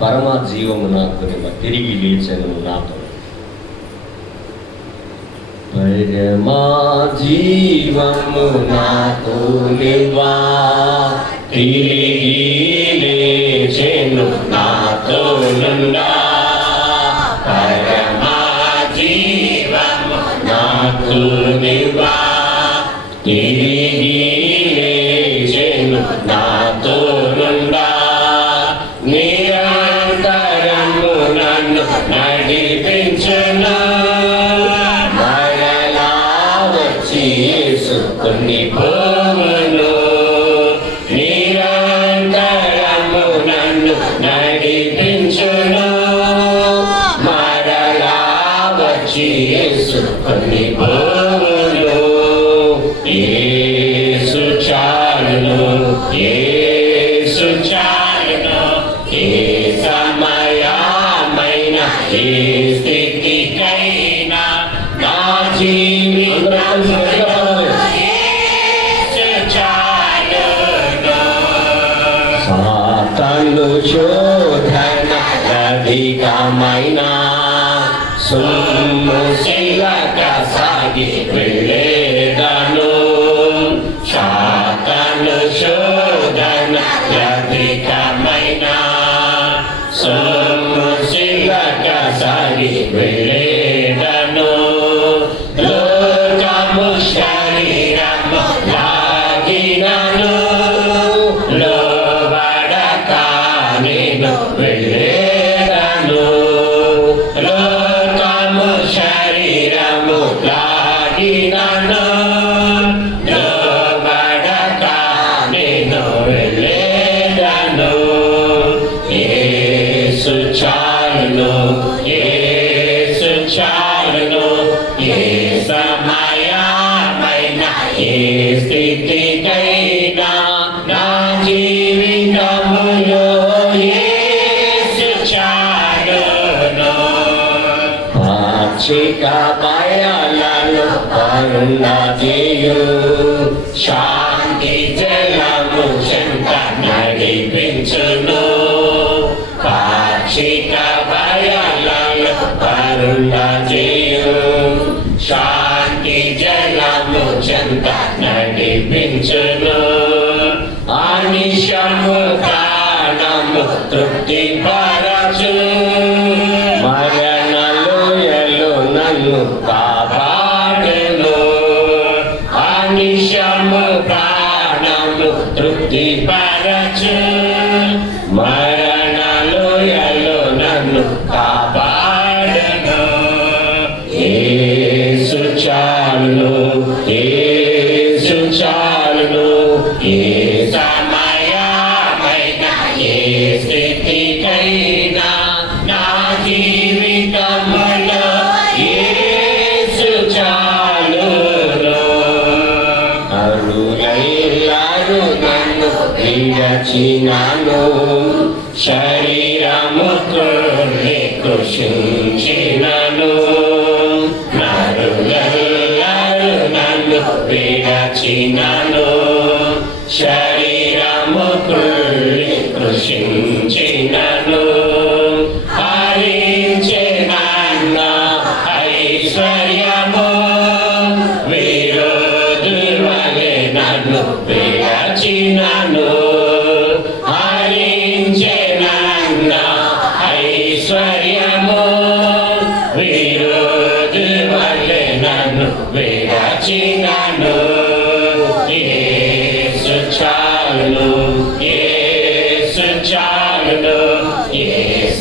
పరమ జీవము నాకు తిరిగి లేచెను నాతో. పరమా జీవము నాతో నివా తిరిగి లేచెను నాతో నుండా. పరమా జీవము నాతో నివా తిరిగి లేచెను నాతో నుండా. నిరంతరము నన్ను నడిపించును. యేసుకొని పోవును. నిరంతరము నన్ను నడిపించును. మరలా వచ్చి యేసుకొని పోవును. యేసు చాలును, యేసు చాలును. ఏ సమయమైన ఏ స్థితికైనా నా జీవితము సాతాను శోధన అధికమైన సొమ్ము శిలక సాగి వెళ్ళేదను. సాతాను శోధన అధికమైన సొమ్ము శిలక సాగి వెళ్ళేదను. లోకము శరీరము లాగినను. వెళ్ళేదను. లోకము శరీరము లాగినను. లోబడక నేను వెళ్ళేదను. యేసు చాలును, యేసు చాలును. ఏ సమయమైన ఏ స్థితికైనా నా జీవితములో పాక్షిక భయాలను కరుణాజేయు. శాంతి జలము చెంత నడిపించును. పాక్షిక భయాలను కరుణాజేయు. శాంతి జలము చెంత నడిపించును. ఆనిశము ప్రాణము తృప్తి పరచు. నన్ను కాపాడును. ఆనిశము ప్రాణము తృప్తి పరచు. మరణలోయలో నన్ను కాపాడును. యేసు చాలును, యేసు చాలును. ఏ సమయమైన ఏ స్థితికైనా నా జీవితములో యేసు చాలును. అరులైలారు నన్ను విరచినను. శరీరము కృషించినను. నరులెల్లరు నన్ను విరచినను. శరీరము కృషించినను. హరించే నన్న ఐశ్వర్యము. విరోధులే నన్ను విరచినను. హరించే నన్న ఐశ్వర్యము. విరోధులే నన్ను విరచినను. యేసు చాలును, యేసు చాలును. ఏ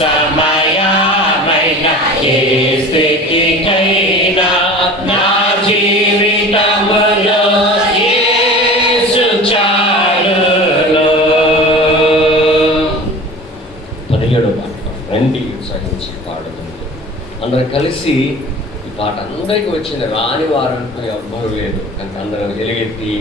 సమయమైన ఏ స్థితికైనా నా జీవితములో యేసు చాలును. 17వ పాట రండి ఉత్సహించి పాడుతుంది. అందరూ కలిసి ఈ పాట అందరికీ వచ్చింది. రాని వారంటూ ఎవ్వరూ లేదు. కనుక అందరూ ఎలుగెత్తి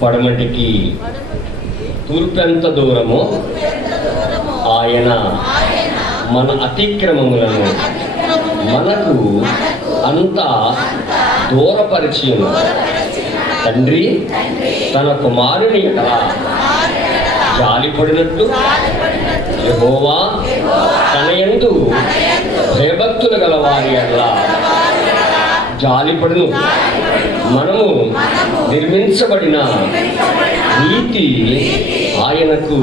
పడమటికి తూర్పెంత దూరము ఆయన మన అతిక్రమములను మనకు అంత దూరపరిచియును. తండ్రి తన కుమారుని ఎడల జాలిపడినట్టు యెహోవా తన యందు భయభక్తులు గల వారి ఎడల జాలిపడును. మనము నిర్మించబడిన నీతి ఆయనకు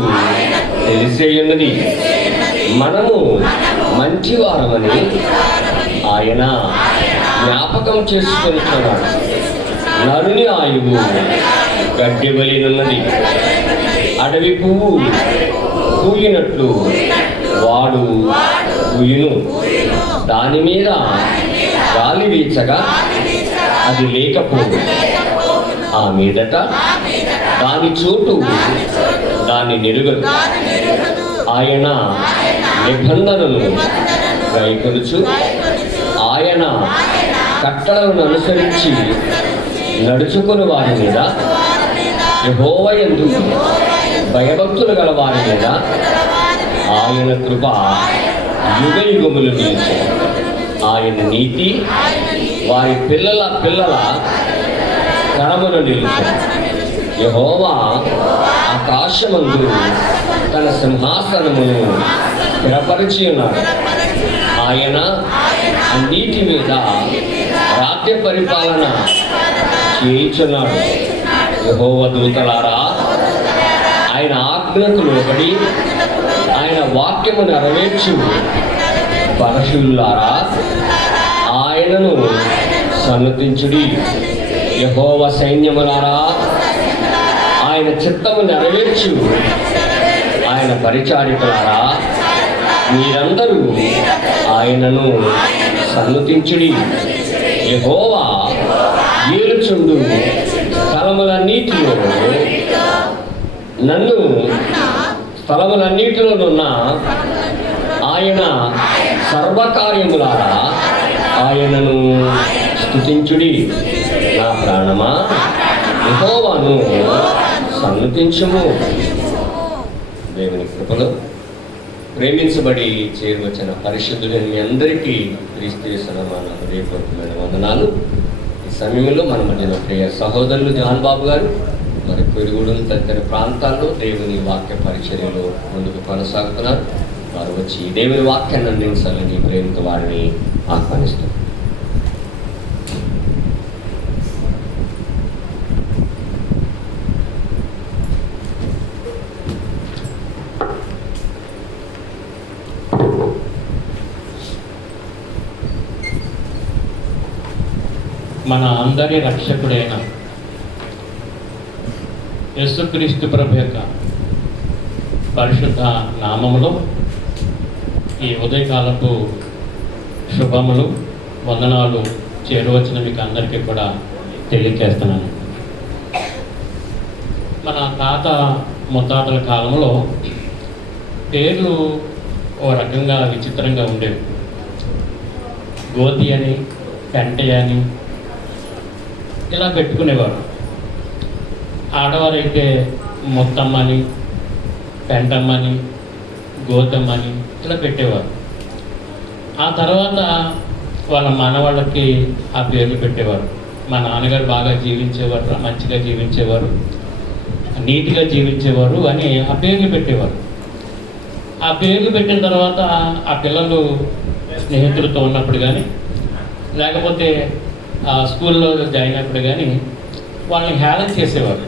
తెలిసేయున్నది. మనము మంచివారమని ఆయన జ్ఞాపకం చేసుకొనిచున్నాడు. నరుని ఆయువు గడ్డివలినున్నది. అడవి పువ్వు పూయినట్లు వాడు పూయును. దాని మీద గాలి వీచగా అది లేకపోవు. ఆ మీదట దాని చోటు దాని నిరుగదు. ఆయన నిబంధనను గైకొనుచు ఆయన కట్టడలను అనుసరించి నడుచుకుని వారి మీద, యెహోవా యందు భయభక్తులు గల వారి మీద ఆయన కృప యుగయుగములు నిలిచి, ఆయన నీతి వారి పిల్లల పిల్లల తరమును నిలిచి. యెహోవా ఆకాశమందు తన సింహాసనమును స్థిరపరిచి ఉన్నాడు. ఆయన అన్నిటి మీద రాజ్య పరిపాలన చేయించున్నాడు. యెహోవా దూతలారా, ఆయన ఆజ్ఞకు లోబడి ఆయన వాక్యము నెరవేర్చు పరశులారా, ఆయనను సన్నతించుడి. యెహోవా సైన్యములారా, ఆయన చిత్తము నెరవేర్చు ఆయన పరిచారికులారా, మీరందరూ ఆయనను సన్నతించుడి. యెహోవా ఏలుచుండు స్థలములన్నిటిలో నన్ను స్థలములన్నిటిలోనున్న ఆయన సర్వకార్యములారా ఆయనను స్తుతించుడి. నా ప్రాణమా యెహోవాను సన్నతించుము. దేవుని కృపలో ప్రేమించబడి చేరువచ్చిన పరిశుద్ధులైన మీ అందరికీ క్రీస్తు యేసు నామమున హృదయపూర్వకమైన వందనాలు. ఈ సమయంలో మన మధ్యన ప్రియ సహోదరులు జాన్ బాబు గారు మరి పెరుగుడును తదితర ప్రాంతాల్లో దేవుని వాక్య పరిచర్యలో ముందుకు కొనసాగుతున్నారు. వారు వచ్చి దేవుని వాక్యాన్ని అందించాలని ప్రేమతో వారిని ఆహ్వానిస్తారు. మన అందరి రక్షకుడైన యేసుక్రీస్తు ప్రభు యొక్క పరిశుద్ధ నామములో ఈ ఉదయకాలపు శుభములు వందనాలు చేరువచ్చిన మీకు అందరికీ కూడా తెలియజేస్తున్నాను. మన తాత ముత్తాతల కాలంలో పేర్లు ఓ రకంగా విచిత్రంగా ఉండేవి. గోతి అని, పెంట అని ఇలా పెట్టుకునేవారు. ఆడవారైతే ముత్తమ్మని, పెంటమ్మని, గోతమ్మని ఇలా పెట్టేవారు. ఆ తర్వాత వాళ్ళ మనవాళ్ళకి ఆ పేర్లు పెట్టేవారు. మా నాన్నగారు బాగా జీవించేవారు, మంచిగా జీవించేవారు, నీతిగా జీవించేవారు అని ఆ పేర్లు పెట్టేవారు. ఆ పేర్లు పెట్టిన తర్వాత ఆ పిల్లలు స్నేహితులతో ఉన్నప్పుడు కానీ లేకపోతే స్కూల్లో జాయిన్ అయినప్పుడు కానీ వాళ్ళని హేళన చేసేవారు.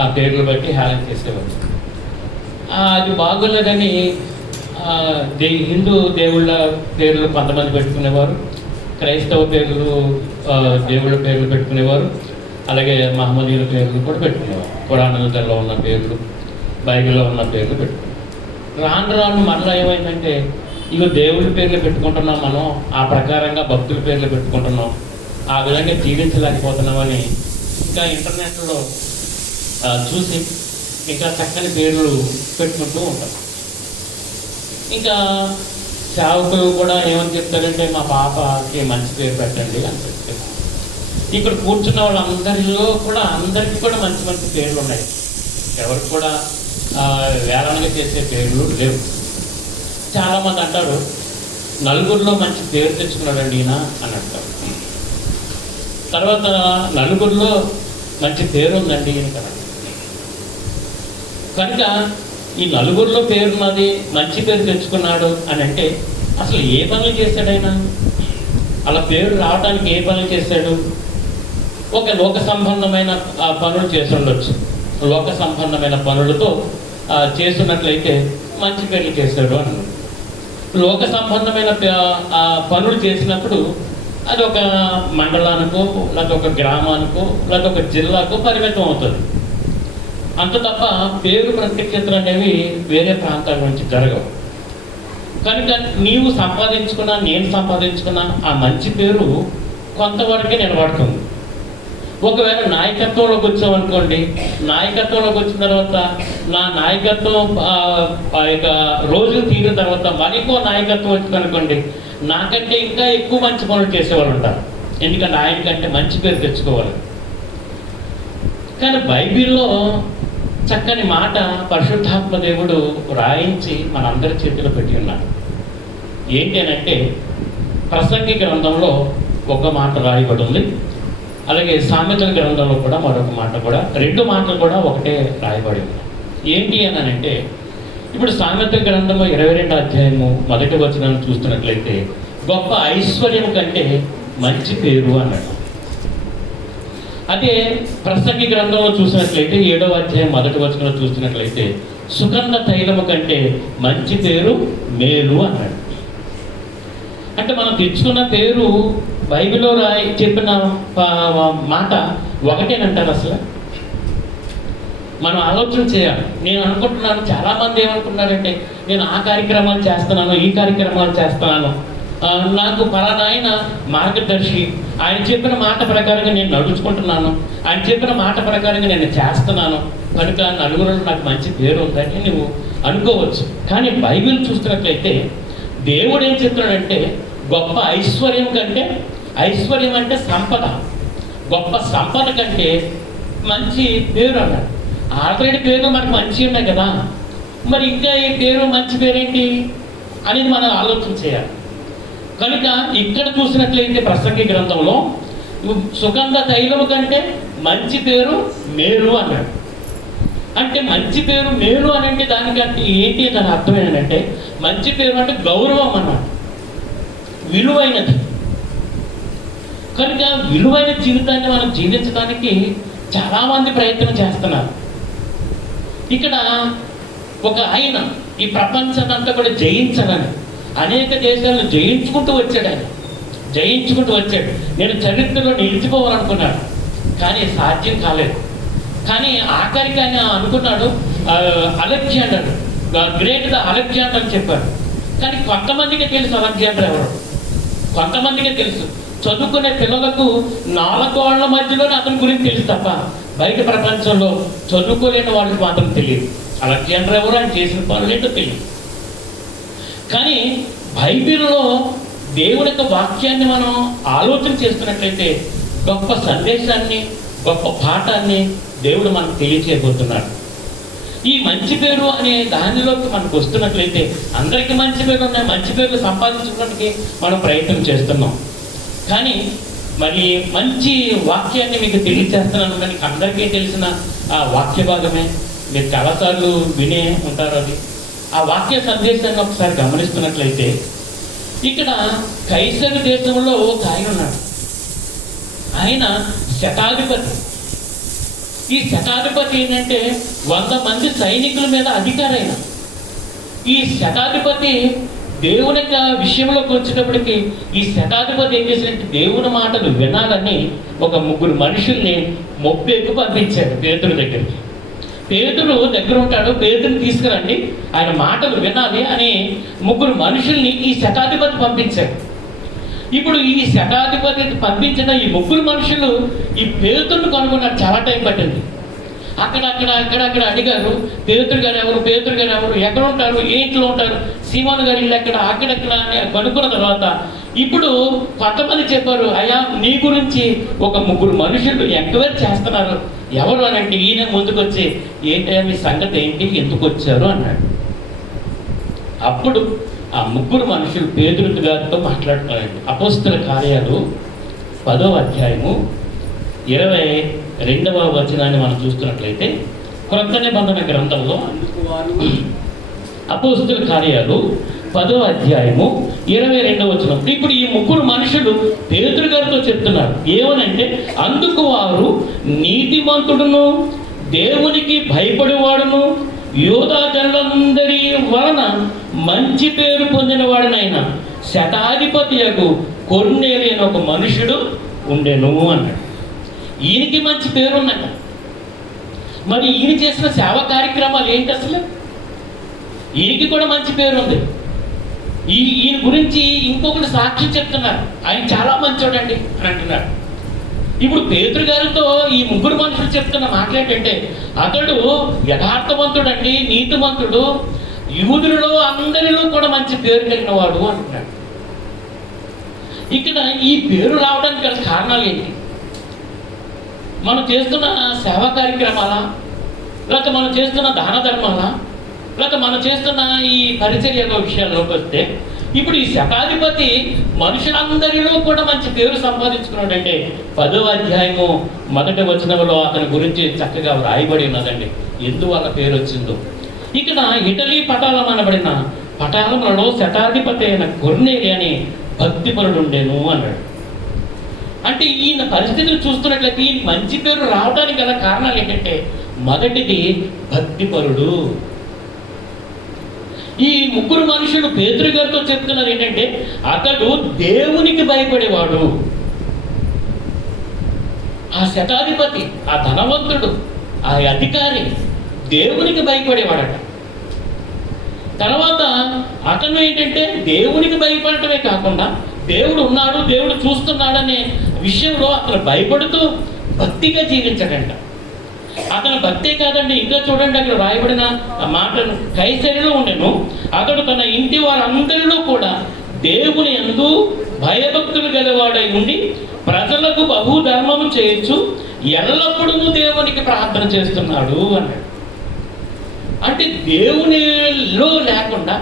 ఆ పేర్లు బట్టి హేళన చేసేవారు. అది బాగోలేదని హిందూ దేవుళ్ళ పేర్లు కొంతమంది పెట్టుకునేవారు, క్రైస్తవ పేర్లు దేవుళ్ళ పేర్లు పెట్టుకునేవారు, అలాగే మహమ్మదీయుల పేర్లు కూడా పెట్టుకునేవారు. ఖురాన్లో ఉన్న పేర్లు, బైబిల్లో ఉన్న పేర్లు పెట్టుకునేవారు. రాను రాను మరలా ఏమైందంటే ఇవి దేవుళ్ళ పేర్లు పెట్టుకుంటున్నాం, మనం ఆ ప్రకారంగా భక్తుల పేర్లు పెట్టుకుంటున్నాం, ఆ విధంగా జీవించలేకపోతున్నామని ఇంకా ఇంటర్నెట్లో చూసి ఇంకా చక్కని పేర్లు పెట్టుకుంటూ ఉంటాం. ఇంకా సేవకులు కూడా ఏమని చెప్తారంటే మా పాపకి మంచి పేరు పెట్టండి అని చెప్తారు. ఇక్కడ కూర్చున్న వాళ్ళందరిలో కూడా అందరికీ కూడా మంచి మంచి పేర్లు ఉన్నాయి. ఎవరికి కూడా వేలానికి చేసే పేర్లు లేవు. చాలామంది అంటారు నలుగురిలో మంచి పేరు తెచ్చుకున్నాడండి ఈయన అని అంటారు. తర్వాత నలుగురిలో మంచి పేరు ఉందండి ఈయన కదా. కనుక ఈ నలుగురిలో పేరున్నది, మంచి పేరు తెచ్చుకున్నాడు అని అంటే అసలు ఏ పనులు చేశాడైనా? అలా పేరు రావడానికి ఏ పనులు చేశాడు? ఒక లోక సంబంధమైన పనులు చేసి ఉండొచ్చు. లోక సంబంధమైన పనులతో చేస్తున్నట్లయితే మంచి పేర్లు చేశాడు అన్నాడు. లోక సంబంధమైన పనులు చేసినప్పుడు అది ఒక మండలానికో, లేకపోతే ఒక గ్రామానికో, లేకపోతే ఒక జిల్లాకో పరిమితం అవుతుంది. అంత తప్ప పేరు ప్రత్యక్షతలు అనేవి వేరే ప్రాంతాల నుంచి జరగవు. కనుక నీవు సంపాదించుకున్నా, నేను సంపాదించుకున్నా ఆ మంచి పేరు కొంతవరకే నిలబడుతుంది. ఒకవేళ నాయకత్వంలోకి వచ్చామనుకోండి, నాయకత్వంలోకి వచ్చిన తర్వాత నా నాయకత్వం యొక్క రోజులు తీరిన తర్వాత మరికో నాయకత్వం వచ్చింది అనుకోండి, నాకంటే ఇంకా ఎక్కువ మంచి పనులు చేసేవాళ్ళు ఉంటారు. ఎందుకంటే ఆయనకంటే మంచి పేరు తెచ్చుకోవాలి. కానీ బైబిల్లో చక్కని మాట పరిశుద్ధాత్మ దేవుడు రాయించి మనందరి చేతిలో పెట్టి ఉన్నాడు. ఏంటి అని అంటే ప్రసంగి గ్రంథంలో ఒక మాట రాయబడి ఉంది, అలాగే సామెతల గ్రంథంలో కూడా మరొక మాట కూడా, రెండు మాటలు కూడా ఒకటే రాయబడి ఉన్నాయి. ఏంటి అని అంటే ఇప్పుడు సామెతల గ్రంథంలో 22వ అధ్యాయము 1వ వచనాన్ని చూస్తున్నట్లయితే గొప్ప ఐశ్వర్యం కంటే మంచి పేరు అన్నాడు. అదే ప్రసంగి గ్రంథంలో చూసినట్లయితే 7వ అధ్యాయం 1వ వచనంలో చూసినట్లయితే సుగంధ తైలము కంటే మంచి పేరు మేలు అన్నాడు. అంటే మనం తెచ్చుకున్న పేరు బైబిల్లో చెప్పిన మాట ఒకటేనంటారు. అసలు మనం ఆలోచన చేయాలి. నేను అనుకుంటున్నాను, చాలామంది ఏమనుకుంటున్నారంటే నేను ఆ కార్యక్రమాలు చేస్తున్నాను, ఈ కార్యక్రమాలు చేస్తున్నాను, నాకు పలానా ఆయన మార్గదర్శి, ఆయన చెప్పిన మాట ప్రకారంగా నేను నడుచుకుంటున్నాను, ఆయన చెప్పిన మాట ప్రకారంగా నేను చేస్తున్నాను, కనుక నలుగురు నాకు మంచి పేరు ఉందని నువ్వు అనుకోవచ్చు. కానీ బైబిల్ చూస్తున్నట్లయితే దేవుడు ఏం చెప్తున్నాడంటే గొప్ప ఐశ్వర్యం కంటే, ఐశ్వర్యం అంటే సంపద, గొప్ప సంపద కంటే మంచి పేరు అన్నాడు. ఆల్రెడీ పేరు మనకు మంచి ఉన్నాయి కదా, మరి ఇంకా ఈ పేరు మంచి పేరేంటి అనేది మనం ఆలోచన చేయాలి. కనుక ఇక్కడ చూసినట్లయితే ప్రసంగి గ్రంథంలో సుగంధ తైలము కంటే మంచి పేరు మేలు అన్నాడు. అంటే మంచి పేరు మేలు అని అంటే దానికంటే ఏంటి దాని అర్థం ఏంటంటే మంచి పేరు అంటే గౌరవం అన్నాడు, విలువైనది. కనుక విలువైన జీవితాన్ని మనం జీవించడానికి చాలామంది ప్రయత్నం చేస్తున్నారు. ఇక్కడ ఒక ఆయన ఈ ప్రపంచాన్ని అంతా కూడా జయించాలని అనేక దేశాలను జయించుకుంటూ వచ్చాడు. ఆయన జయించుకుంటూ వచ్చాడు. నేను చరిత్రలో నిలిచిపోవాలనుకున్నాడు, కానీ సాధ్యం కాలేదు. కానీ ఆఖరికి ఆయన అనుకున్నాడు అలెగ్జాండర్, గ్రేట్ ద అలెగ్జాండర్ అని చెప్పాడు. కానీ కొంతమందికి తెలుసు అలెగ్జాండర్ ఎవరు, కొంతమందికి తెలుసు. చదువుకునే పిల్లలకు 4 గోడల మధ్యలోనే అతని గురించి తెలుసు తప్ప బయట ప్రపంచంలో చదువుకోలేని వాళ్ళకి మాత్రం తెలియదు అలెగ్జాండర్ ఎవరు, ఆయన చేసిన పనులు ఏంటో తెలియదు. కానీ బైబిల్లో దేవుని యొక్క వాక్యాన్ని మనం ఆలోచన చేస్తున్నట్లయితే గొప్ప సందేశాన్ని, గొప్ప పాఠాన్ని దేవుడు మనకు తెలియచేయబోతున్నాడు. ఈ మంచి పేరు అనే దానిలోకి మనకు వస్తున్నట్లయితే అందరికీ మంచి పేరు ఉన్నాయి, మంచి పేర్లు సంపాదించుకోవడానికి మనం ప్రయత్నం చేస్తున్నాం. కానీ మరి మంచి వాక్యాన్ని మీకు తెలియచేస్తున్నాను, కానీ అందరికీ తెలిసిన ఆ వాక్య భాగమే, మీరు చాలాసార్లు వినే ఉంటారు. అది ఆ వాక్య సందేశాన్ని ఒకసారి గమనిస్తున్నట్లయితే ఇక్కడ కైసరు దేశంలో ఒక ఆయన ఉన్నాడు. ఆయన శతాధిపతి. ఈ శతాధిపతి ఏంటంటే 100 మంది సైనికుల మీద అధికారైన ఈ శతాధిపతి దేవుని యొక్క విషయంలోకి వచ్చేటప్పటికి ఈ శతాధిపతి ఏం చేసినట్టు దేవుని మాటలు వినాలని ఒక 3 మనుషుల్ని మొబ్బెక్కు పంపించాడు పేతురు దగ్గరికి. పేతురు దగ్గర ఉంటాడు, పేతురుని తీసుకురండి, ఆయన మాటలు వినాలి అని 3 మనుషుల్ని ఈ శతాధిపతి పంపించాడు. ఇప్పుడు ఈ శతాధిపతి పంపించిన ఈ 3 మనుషులు ఈ పేతురుని కనుగొన్నారు. చాలా టైం పట్టింది. అక్కడక్కడ అడిగారు, పేతురు గారు ఎవరు, పేతురు గారు ఎవరు, ఎక్కడ ఉంటారు, ఏ ఇంట్లో ఉంటారు, సీమోను గారు ఇల్లు ఎక్కడ, అక్కడెక్కడ అని కనుక్కున్న తర్వాత ఇప్పుడు కొంతమంది చెప్పారు, అయ్యా నీ గురించి ఒక 3 మనుషులు ఎంక్వైరీ చేస్తున్నారు, ఎవరు అని అంటే ఈయన ముందుకొచ్చి ఏంటంటే మీ సంగతి ఏంటి, ఎందుకు వచ్చారు అన్నాడు. అప్పుడు ఆ ముగ్గురు మనుషులు పేతురు గారితో మాట్లాడుతున్నారండి. అపోస్తల కార్యాలు 10వ అధ్యాయము 22వ వచనాన్ని మనం చూస్తున్నట్లయితే క్రొత్త నిబంధన గ్రంథంలో అపోస్తల కార్యాలు 10వ అధ్యాయము 22వ వచనం. ఇప్పుడు ఈ ముగ్గురు మనుషులు పేతురు గారితో చెప్తున్నారు ఏమనంటే, అందుకు వారు నీతిమంతుడును దేవునికి భయపడేవాడును యూదా జనులందరి వలన మంచి పేరు పొందిన వాడినైనా శతాధిపతియగు కొర్నేలి అనే ఒక మనుషుడు ఉండెను అన్నాడు. ఈయనకి మంచి పేరు ఉన్నట. మరి ఈయన చేసిన సేవా కార్యక్రమాలు ఏంటి అసలు? ఈయనకి కూడా మంచి పేరు ఉంది. ఈయన గురించి ఇంకొకటి సాక్ష్యం చెప్తున్నారు, ఆయన చాలా మంచోడండి అని అంటున్నారు. ఇప్పుడు పేతురు గారితో ఈ ముగ్గురు మనుషులు చెప్తున్న మాటలు ఏంటంటే, అతడు యథార్థవంతుడండి, నీతిమంతుడు, యూదులలో అందరిలో కూడా మంచి పేరు కలిగిన వాడు అంటున్నాడు. ఇక్కడ ఈ పేరు రావడానికి గల కారణాలు ఏంటి? మనం చేస్తున్న సేవా కార్యక్రమాలా, లేకపోతే మనం చేస్తున్న దాన ధర్మాలా, లేకపోతే మనం చేస్తున్న ఈ పరిచర్య విషయాల్లోకి వస్తే, ఇప్పుడు ఈ శతాధిపతి మనుషులందరిలో కూడా మంచి పేరు సంపాదించుకున్నాడంటే 10వ అధ్యాయము 1వ వచనంలో అతని గురించి చక్కగా వ్రాయబడి ఉన్నదండి, ఎందువల్ల పేరు వచ్చిందో. ఇక్కడ ఇటలీ పటాలం అనబడిన పటాలములలో శతాధిపతి అయిన కొర్నేలి అని భక్తిపరుడు ఉండేను అన్నాడు. అంటే ఈయన పరిస్థితిని చూస్తున్నట్లయితే ఈ మంచి పేరు రావడానికి గల కారణాలు ఏంటంటే, మొదటిది భక్తిపరుడు. ఈ ముగ్గురు మనుషులు పేతురు గారితో చెప్తున్నారు ఏంటంటే, అతడు దేవునికి భయపడేవాడు. ఆ శతాధిపతి, ఆ ధనవంతుడు, ఆ అధికారి దేవునికి భయపడేవాడట. తర్వాత అతను ఏంటంటే దేవునికి భయపడటమే కాకుండా దేవుడు ఉన్నాడు, దేవుడు చూస్తున్నాడనే విషయంలో అతను భయపడుతూ భక్తిగా జీవించడంట. అతను భక్తే కాదండి, ఇంకా చూడండి అక్కడ రాయబడిన మాటను, కైసరిలో ఉండెను అతడు తన ఇంటి వారందరిలో కూడా దేవుని యందు భయభక్తులు గలవాడై ఉండి ప్రజలకు బహుధర్మము చేయొచ్చు, ఎల్లప్పుడూ దేవునికి ప్రార్థన చేస్తున్నాడు అన్నాడు. అంటే దేవునిలో లేకుండా,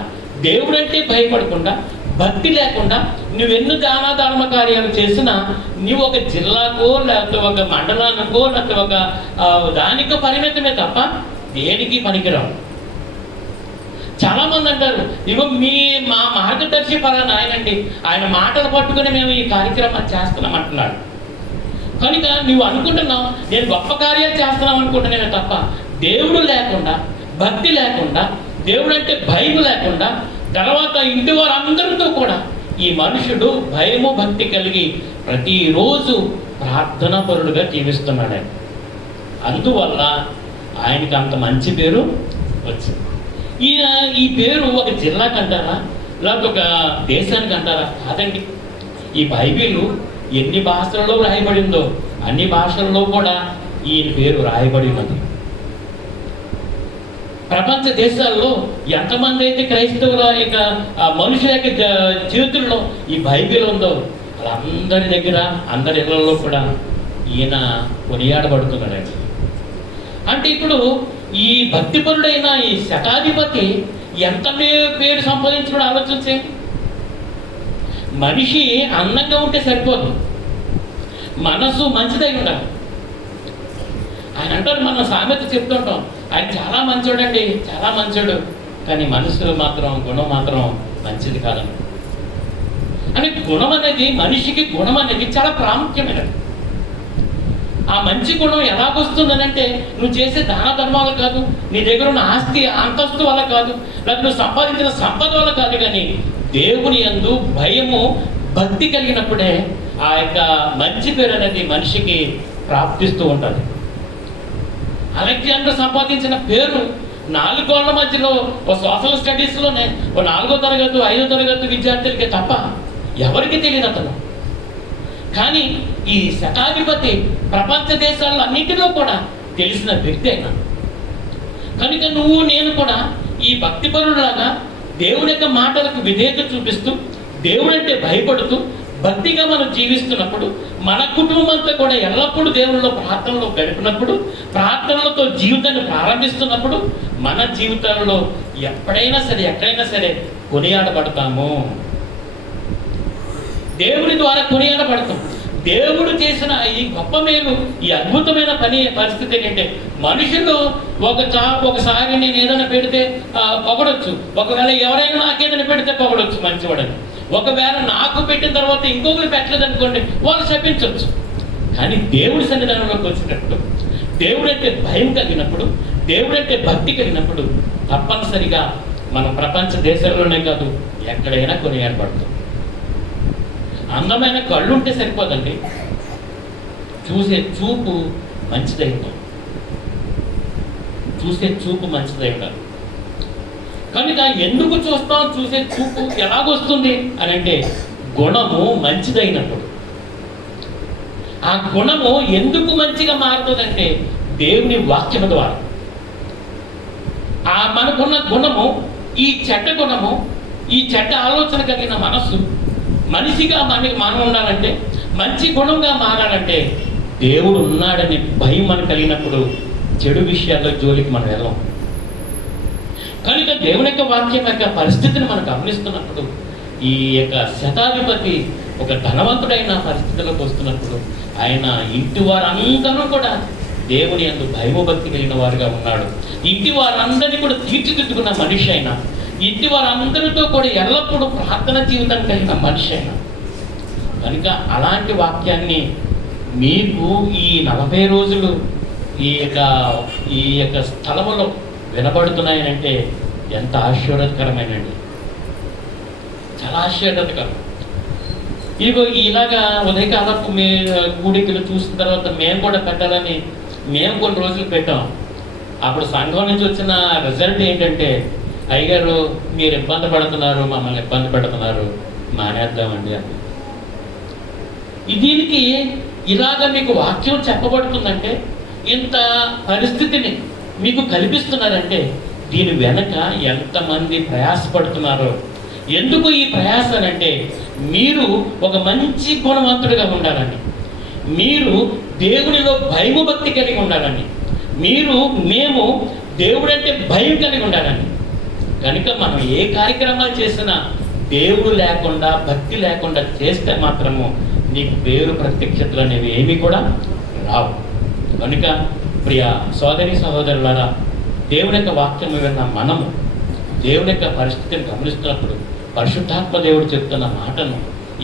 దేవుడంటే భయపడకుండా, భక్తి లేకుండా నువ్వెన్ని దాన ధర్మ కార్యాలు చేసినా నువ్వు ఒక జిల్లాకో లేకపోతే ఒక మండలానికో లేకపోతే ఒక దానికో పరిమితమే తప్ప దేనికి పనికిరావు. చాలామంది అంటారు, ఇగో మా మార్గదర్శి పలానా ఆయనండి, ఆయన మాటలు పట్టుకుని మేము ఈ కార్యక్రమాలు చేస్తున్నాం అంటున్నాడు. కనుక నువ్వు అనుకుంటున్నావు నేను గొప్ప కార్యాలు చేస్తున్నాం అనుకుంటున్నానే తప్ప దేవుడు లేకుండా, భక్తి లేకుండా, దేవుడు అంటే భయం లేకుండా, తర్వాత ఇంటి వారందరితో కూడా ఈ మనుషుడు భయము భక్తి కలిగి ప్రతిరోజు ప్రార్థనా పరుడుగా జీవిస్తున్నాడు. అందువల్ల ఆయనకి అంత మంచి పేరు వచ్చింది. ఈ పేరు ఒక జిల్లాకి అంటారా, లేకపోతే ఒక దేశానికి అంటారా? కాదండి. ఈ బైబిల్ ఎన్ని భాషలలో రాయబడిందో అన్ని భాషల్లో కూడా ఈయన పేరు రాయబడి ఉన్నది. ప్రపంచ దేశాల్లో ఎంతమంది అయితే క్రైస్తవుల యొక్క మనుషుల యొక్క జీవితంలో ఈ బైబిల్ ఉందో వాళ్ళందరి దగ్గర, అందరి ఇళ్లలో కూడా ఈయన కొనియాడబడుతున్నాడండి. అంటే ఇప్పుడు ఈ భక్తిపరుడైన ఈ శతాధిపతి ఎంత పేరు సంపాదించుకోవడం ఆలోచించండి. మనిషి అందంగా ఉంటే సరిపోదు, మనసు మంచిదై ఉండాలి. ఆయన అంటారు, మన సామెత చెప్తుంటాం, ఆయన చాలా మంచోడండి, చాలా మంచోడు, కానీ మనసు మాత్రం, గుణం మాత్రం మంచిది కాదండి. అని గుణం అనేది, మనిషికి గుణం అనేది చాలా ప్రాముఖ్యమైనది. ఆ మంచి గుణం ఎలాగొస్తుందనంటే నువ్వు చేసే దాన ధర్మాలు కాదు, నీ దగ్గర ఉన్న ఆస్తి అంతస్తు వల్ల కాదు, లేకపోతే నువ్వు సంపాదించిన సంపద వల్ల కాదు, కానీ దేవుని యందు భయము భక్తి కలిగినప్పుడే ఆ యొక్క మంచి పేరు అనేది మనిషికి ప్రాప్తిస్తూ ఉంటుంది. అలెగ్జాండర్ సంపాదించిన పేరు 4 గోళ్ల మధ్యలో ఓ సోషల్ స్టడీస్లోనే ఓ 4వ తరగతి 5వ తరగతి విద్యార్థులకే తప్ప ఎవరికి తెలియదు అతను. కానీ ఈ శతాధిపతి ప్రపంచ దేశాల్లో అన్నింటిలో కూడా తెలిసిన వ్యక్తి అయినా. కనుక నువ్వు నేను కూడా ఈ భక్తిపరులాగా దేవుని యొక్క మాటలకు విధేయత చూపిస్తూ, దేవుడంటే భయపడుతూ, భక్తిగా మనం జీవిస్తున్నప్పుడు మన కుటుంబం అంతా కూడా ఎల్లప్పుడూ దేవునిలో ప్రార్థనలో గడిపినప్పుడు, ప్రార్థనలతో జీవితాన్ని ప్రారంభిస్తున్నప్పుడు మన జీవితాలలో ఎప్పుడైనా సరే ఎక్కడైనా సరే కొనియాడబడతాము. దేవుని ద్వారా కొనియాడబడతాం. దేవుడు చేసిన ఈ గొప్ప మేలు, ఈ అద్భుతమైన పరిస్థితి ఏంటంటే, మనుషులు ఒకసారి నేను ఏదైనా పెడితే పొగడొచ్చు, ఒకవేళ ఎవరైనా నాకేదైనా పెడితే పొగడొచ్చు మంచివాడని. ఒకవేళ నాకు పెట్టిన తర్వాత ఇంకొకరు పెట్టలేదు అనుకోండి, వాళ్ళు శపించవచ్చు. కానీ దేవుడి సన్నిధానంలోకి వచ్చినప్పుడు, దేవుడంటే భయం కలిగినప్పుడు, దేవుడంటే భక్తి కలిగినప్పుడు తప్పనిసరిగా మనం ప్రపంచ దేశాల్లోనే కాదు ఎక్కడైనా కొనియాడబడతాం. అందమైన కళ్ళు ఉంటే సరిపోదండి, చూసే చూపు మంచిదై ఉండాలి. చూసే చూపు మంచిదై ఉండాలి. కనుక ఎందుకు చూస్తాం? చూసే చూపు ఎలాగొస్తుంది అని అంటే, గుణము మంచిదైనప్పుడు. ఆ గుణము ఎందుకు మంచిగా మారుతుందంటే దేవుని వాక్యము ద్వారా. ఆ మనకున్న గుణము, ఈ చెడ్డ గుణము, ఈ చెడ్డ ఆలోచన కలిగిన మనస్సు మనిషిగా మనం ఉండాలంటే, మంచి గుణంగా మారాలంటే దేవుడు ఉన్నాడని భయం మనకు కలిగినప్పుడు చెడు విషయాల్లో జోలికి మనం వెళ్ళాం. కనుక దేవుని యొక్క వాక్యం యొక్క పరిస్థితిని మనం గమనిస్తున్నప్పుడు, ఈ యొక్క శతాధిపతి ఒక ధనవంతుడైన పరిస్థితిలోకి వస్తున్నప్పుడు ఆయన ఇంటి వారందరూ కూడా దేవుని యందు భయభక్తి కలిగిన వారుగా ఉన్నాడు. ఇంటి వారందరినీ కూడా తీర్చిదిద్దుకున్న మనిషి అయినా, ఇంటి వారందరితో కూడా ఎల్లప్పుడూ ప్రార్థన జీవితం కలిగిన మనిషి అయినా. కనుక అలాంటి వాక్యాన్ని మీకు ఈ 40 రోజులు ఈ యొక్క స్థలములో వినబడుతున్నాయనంటే ఎంత ఆశీర్వాదకరమైనండి, చాలా ఆశ్చర్యకరం. ఇదిగో ఇలాగా ఉదయకాలపు మీ కూడికలు చూసిన తర్వాత మేము కూడా పెట్టాలని మేము కొన్ని రోజులు పెట్టాం. అప్పుడు సంఘం నుంచి వచ్చిన రిజల్ట్ ఏంటంటే, అయ్యగారు మీరు ఇబ్బంది పడుతున్నారు, మమ్మల్ని ఇబ్బంది పెడుతున్నారు, మానేద్దామండి అని. దీనికి ఇలాగ మీకు వాక్యం చెప్పబడుతుందంటే, ఇంత పరిస్థితిని మీకు కల్పిస్తున్నారంటే దీని వెనక ఎంతమంది ప్రయాసపడుతున్నారో. ఎందుకు ఈ ప్రయాసాలంటే, మీరు ఒక మంచి గుణవంతుడిగా ఉండాలని, మీరు దేవునిలో భయభక్తి కలిగి ఉండాలని, మేము దేవుడంటే భయం కలిగి ఉండాలని. కనుక మనం ఏ కార్యక్రమాలు చేసినా దేవుడు లేకుండా, భక్తి లేకుండా చేస్తే మాత్రము నీకు పేరు ప్రత్యక్షతలు అనేవి ఏమీ కూడా రావు. కనుక ప్రియ సోదరి సహోదరులారా, దేవుని యొక్క వాక్యం విన్న మనము దేవుని యొక్క పరిస్థితిని గమనిస్తున్నప్పుడు పరిశుద్ధాత్మ దేవుడు చెప్తున్న మాటను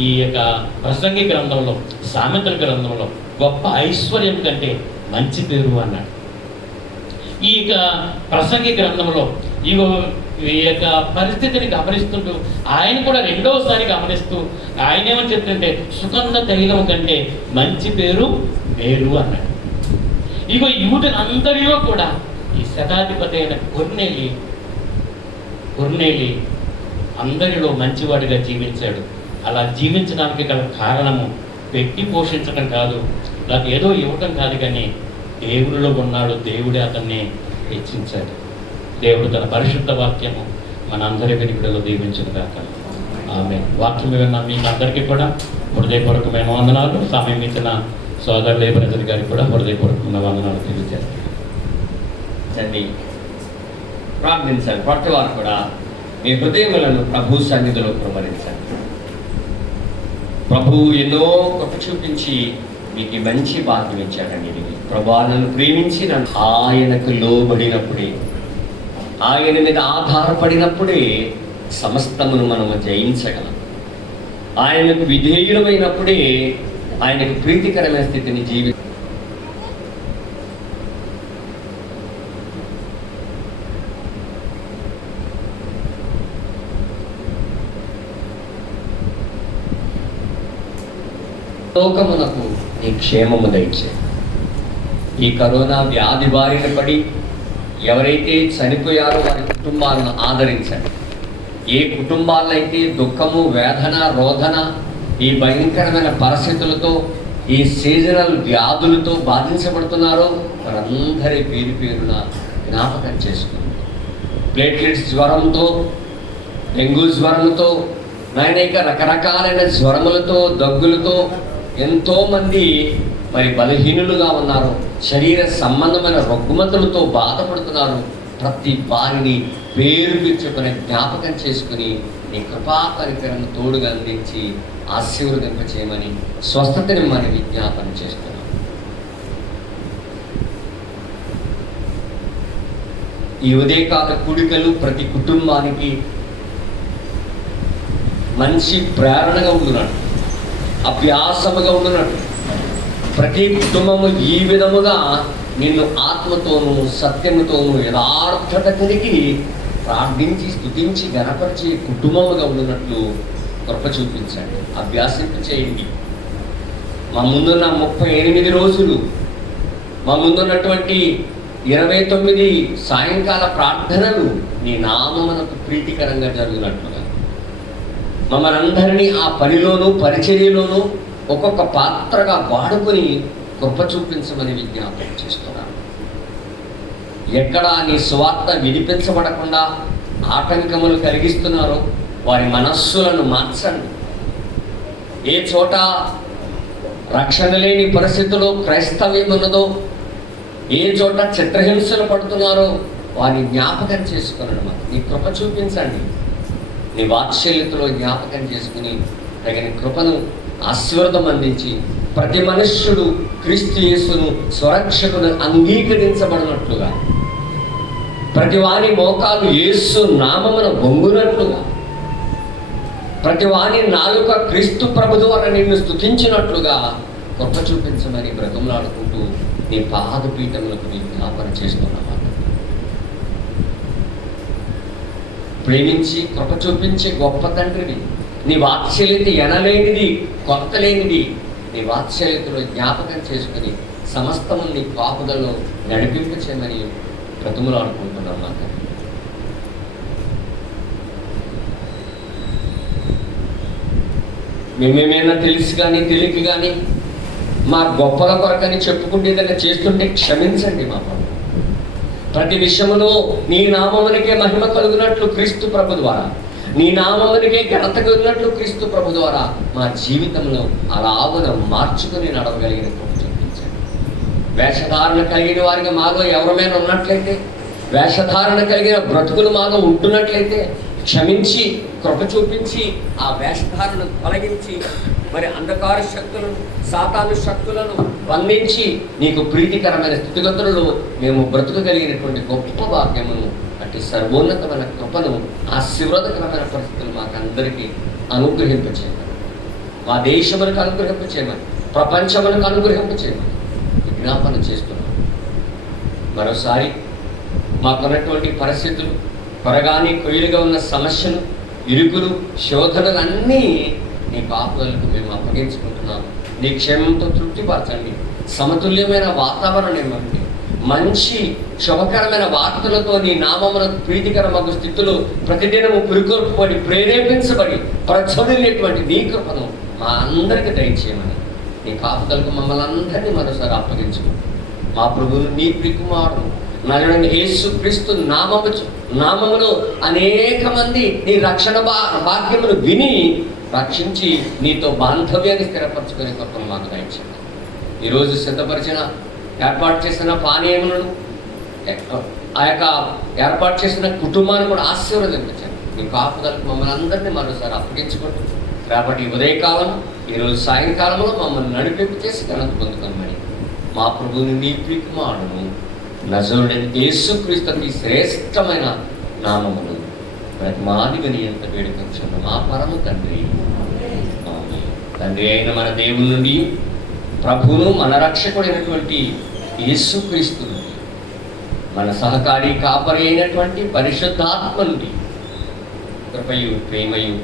ఈ యొక్క ప్రసంగి గ్రంథంలో, సామెతల గ్రంథంలో గొప్ప ఐశ్వర్యం కంటే మంచి పేరు అన్నాడు. ఈ యొక్క ప్రసంగి గ్రంథంలో ఈ యొక్క పరిస్థితిని గమనిస్తుంటూ ఆయన కూడా రెండవసారి గమనిస్తూ ఆయన ఏమని చెప్తుంటే, సుగంధ తైలం కంటే మంచి పేరు మేలు అన్నాడు. ఇగో యూదులందరిలో కూడా ఈ శతాధిపతి అయిన కొర్నేలి అందరిలో మంచివాడిగా జీవించాడు. అలా జీవించడానికి గల కారణము పెట్టి పోషించడం కాదు, నాకు ఏదో ఇవ్వటం కాదు, కానీ దేవుడిలో ఉన్నాడు, దేవుడే అతన్ని హెచ్చించాడు. దేవుడు తన పరిశుద్ధ వాక్యము మన అందరి వెనుకలో దీవించును గాక. ఆమె వాక్యం విన్న మీకు అందరికీ కూడా హృదయపూర్వకమైన వందనాలు. సమయం ఇచ్చిన సోదరులే ప్రజల గారికి కూడా హృదయపూర్వకమైన వందనాలు తెలియజేస్తాను. ప్రార్థించండి. పట్టువారు కూడా మీ హృదయములను ప్రభు సన్నిధిలో కుమ్మరించండి. ప్రభువు ఎన్నో కృప చూపించి మీకు మంచి భాగ్యం ఇచ్చాడండి. ప్రభువును ప్రేమించి ఆయనకు లోబడినప్పుడే, ఆయన మీద ఆధారపడినప్పుడే సమస్తమును మనము జయించగలం. ఆయనకు విధేయులమైనప్పుడే ఆయనకు ప్రీతికరమైన స్థితిని లోకమునకు నీ క్షేమము దయచే. ఈ కరోనా వ్యాధి బారిన పడి ఎవరైతే చనిపోయారో వారి కుటుంబాలను ఆదరించండి. ఏ కుటుంబాల్లో అయితే దుఃఖము, వేదన, రోదన, ఈ భయంకరమైన పరిస్థితులతో, ఈ సీజనల్ వ్యాధులతో బాధించబడుతున్నారో వారందరి పేరు పేరున జ్ఞాపకం చేసుకోండి. ప్లేట్లెట్స్ జ్వరంతో, డెంగ్యూ జ్వరంతో, నాయన ఇక రకరకాలైన జ్వరములతో, దగ్గులతో ఎంతోమంది మరి బలహీనులుగా ఉన్నారు, శరీర సంబంధమైన రుగ్మతలతో బాధపడుతున్నారు. ప్రతి వారిని పేరు పిలుచుకొని జ్ఞాపకం చేసుకుని నీ కృపా పరికరం తోడుగా అందించి ఆశీర్వదింప చేయమని, స్వస్థతని మన విజ్ఞాపన చేస్తున్నాం. ఈ ఉదయకాల కూడికలు ప్రతి కుటుంబానికి మంచి ప్రేరణగా ఉండునట్టు, అభ్యాసముగా ఉండునట్టు, ప్రతి కుటుంబము ఈ విధముగా నిన్ను ఆత్మతోనూ సత్యముతోనూ యథార్థత కలిగి ప్రార్థించి స్తుతించి గణపరిచే కుటుంబముగా ఉండునట్లు కృప చూపించండి, అభ్యాసింప చేయండి. మా ముందున్న 38 రోజులు, మా ముందున్నటువంటి 29 సాయంకాల ప్రార్థనలు నీ నామమునకు ప్రీతికరంగా జరుగునట్లుగా మమ్మల్ని అందరినీ ఆ పనిలోనూ పరిచర్యలోనూ ఒక్కొక్క పాత్రగా వాడుకొని కృప చూపించమని విజ్ఞాపన చేస్తున్నాను. ఎక్కడ నీ సువార్త వినిపించబడకుండా ఆటంకములు కలిగిస్తున్నారో వారి మనస్సులను మార్చండి. ఏ చోట రక్షణ లేని పరిస్థితుల్లో క్రైస్తవ్యం ఉన్నదో, ఏ చోట చిత్రహింసలు పడుతున్నారో వారిని జ్ఞాపకం చేసుకున్నాడు. నీ కృప చూపించండి. నీ వాత్సల్యతలో జ్ఞాపకం చేసుకుని తగిన కృపను ఆశీర్వాదం అందించి ప్రతి మనుష్యుడు క్రీస్తు యేసును స్వరక్షకును అంగీకరించబడినట్లుగా, ప్రతి వారి మోకాలు యేసు నామమున వంగునట్లుగా, ప్రతి వారి నాలుక క్రీస్తు ప్రభు ద్వారా నిన్ను స్తుతించినట్లుగా కృప చూపించమని బ్రతుములాడుకుంటూ నీ పాదపీఠములకు విజ్ఞాపన చేస్తున్నామా. ప్రేమించి కృప చూపించే గొప్ప తండ్రివి. నీ వాత్సల్యత ఎనలేనిది, కొత్తలేనిది. నీ వాత్సల్యతలో జ్ఞాపకం చేసుకుని సమస్తము నీ కాపుదల్లో నడిపింప చేయమని బ్రతుములాడుకుంటున్నాం. మాట మేమేమైనా తెలిసి కానీ తెలియక కానీ మా గొప్పల కొరకని చెప్పుకుంటే ఏదైనా చేస్తుంటే క్షమించండి మా ప్రభు. ప్రతి విషయములో నీ నామమునికే మహిమ కలుగునట్లు క్రీస్తు ప్రభు ద్వారా, నీ నామమునికే ఘనత కలిగినట్లు క్రీస్తు ప్రభు ద్వారా మా జీవితంలో అలాగున మార్చుకుని నడవగలిగిన కృప చూపించండి. వేషధారణ కలిగిన వారికి మాలో ఎవరమైనా ఉన్నట్లయితే, వేషధారణ కలిగిన బ్రతుకులు మాలో ఉంటున్నట్లయితే క్షమించి కృప చూపించి ఆ వేషధారణ తొలగించి మరి అంధకార శక్తులను, సాతాను శక్తులను బంధించి నీకు ప్రీతికరమైన స్థితిగతులలో మేము బ్రతుకగలిగినటువంటి గొప్ప భాగ్యమును, అట్టి సర్వోన్నతమైన కృపను, ఆశీర్వాదకరమైన పరిస్థితులు మాకు అందరికీ అనుగ్రహింపచేయమని, మా దేశములకు అనుగ్రహింపచేయమని, ప్రపంచములకు అనుగ్రహింపచేయమని విజ్ఞాపన చేస్తున్నాం. మరోసారి మాకున్నటువంటి పరిస్థితులు, త్వరగానే కొయ్యలుగా ఉన్న సమస్యలు, ఇరుకులు, శోధనలన్నీ నీ పాపలకు మేము అప్పగించుకుంటున్నాం. నీ క్షేమంతో తృప్తిపరచండి. సమతుల్యమైన వాతావరణం ఇవ్వండి. మంచి శుభకరమైన వార్తలతో నీ నామమునకు ప్రీతికరమగు స్థితిలో ప్రతిదినము పురికొల్పబడి ప్రేరేపించబడి ప్రచోదనేటువంటి నీ కృపను మా అందరికీ దయచేయమని నీ పాపలకు మమ్మల్ని అందరినీ మరోసారి అప్పగించుకుంటాం. మా ప్రభువును నీ ప్రియకుమారుడు నలుడైన యేసు క్రీస్తు నామములో అనేక మంది నీ రక్షణ భాగ్యమును విని రక్షించి నీతో బాంధవ్యాన్ని స్థిరపరచుకునే కృపను మాకు దయచేయండి. ఈరోజు సిద్ధపరిచిన ఏర్పాటు చేసిన పానీయములను, ఆ యొక్క ఏర్పాటు చేసిన కుటుంబాన్ని కూడా ఆశీర్వదించండి. నీ కాపుదలకు మమ్మల్ని అందరినీ మరోసారి అప్పగించుకుంటూ రేపటి ఉదయకాలం, ఈరోజు సాయంకాలంలో మమ్మల్ని నడిపింపు చేసి ఘనత పొందుకోమని మా ప్రభువుని నీ ప్రియకుమారుడును నజరుడైన యేసుక్రీస్తు శ్రేష్టమైన నామమును ప్రతిమాదిగా నీ ఎంత వేడుకొంచున్న మా పరమ తండ్రి. తండ్రి అయిన మన దేవుని నుండి, ప్రభువును మన రక్షకుడైనటువంటి యేసుక్రీస్తు నుండి, మన సహకారి కాపరి అయినటువంటి పరిశుద్ధాత్మ నుండి కృపయు, ప్రేమయు,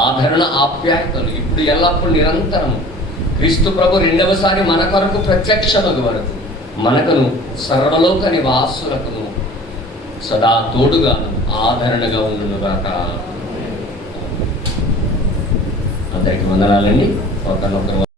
ఆదరణ, ఆప్యాయతలు ఇప్పుడు ఎల్లప్పుడూ నిరంతరం క్రీస్తు ప్రభు రెండవసారి మన కొరకు ప్రత్యక్షమగు వరకు మనకును సర్వలోక నివాసులకును సదా తోడుగాను ఆదరణగా ఉండునుగాక. అందరికీ వందనాలండి. ఒకరినొకరు